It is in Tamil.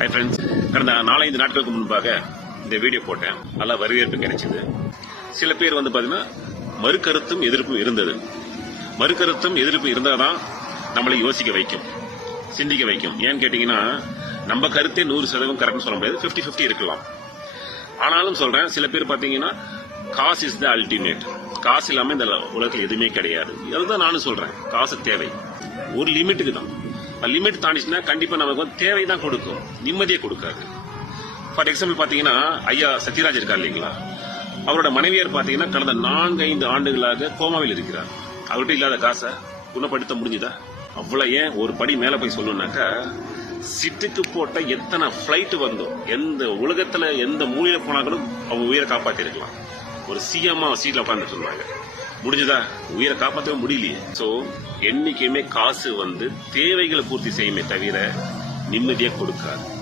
ஹை ஃப்ரெண்ட்ஸ், கடந்த 4-5 நாட்களுக்கு முன்பாக இந்த வீடியோ போட்டேன். நல்லா வரவேற்பு கிடைச்சது. சில பேர் பாத்தீங்கன்னா மறுகருத்தும் எதிர்ப்பும் இருந்தது. மறுகருத்தும் எதிர்ப்பு இருந்தாதான் நம்மளை யோசிக்க வைக்கும், சிந்திக்க வைக்கும். ஏன்னு கேட்டீங்கன்னா, நம்ம கருத்தே 100% கரெக்ட்னு சொல்ல முடியாது, 50-50 இருக்கலாம். ஆனாலும் சொல்றேன், சில பேர் பாத்தீங்கன்னா காசு இஸ் த அல்டிமேட், காசு இல்லாம இந்த உலகத்தில் எதுவுமே கிடையாது. அதுதான் நானும் சொல்றேன். காசு தேவை ஒரு லிமிட்டுக்கு தான். லிமிட் தாண்டிச்சுன்னா கண்டிப்பா நமக்கு தேவை தான் கொடுக்கும், நிம்மதியை கொடுக்காது. ஃபார் எக்ஸாம்பிள் பாத்தீங்கன்னா, ஐயா சத்யராஜ் இருக்கார் இல்லைங்களா, அவரோட மனைவியார் பாத்தீங்கன்னா கடந்த 4-5 ஆண்டுகளாக கோமாவில் இருக்கிறார். அவர்கிட்ட இல்லாத காசை குணப்படுத்த முடிஞ்சுதா? அவ்வளவு ஏன் ஒரு படி மேல போய் சொல்லணும்னாக்கா, சிட்டுக்கு போட்ட எத்தனை பிளைட் வந்தோம், எந்த உலகத்துல எந்த மூலையில போனாலும் அவங்க உயிரை காப்பாத்தி இருக்கலாம். ஒரு சிஎம்மா சீட்ல உட்காந்துட்டு இருந்தாங்க, முடிஞ்சதா? உயிரை காப்பாற்றவே முடியலையே. சோ என்னைக்குமே காசு தேவைகளை பூர்த்தி செய்யுமே தவிர நிம்மதியை கொடுக்காது.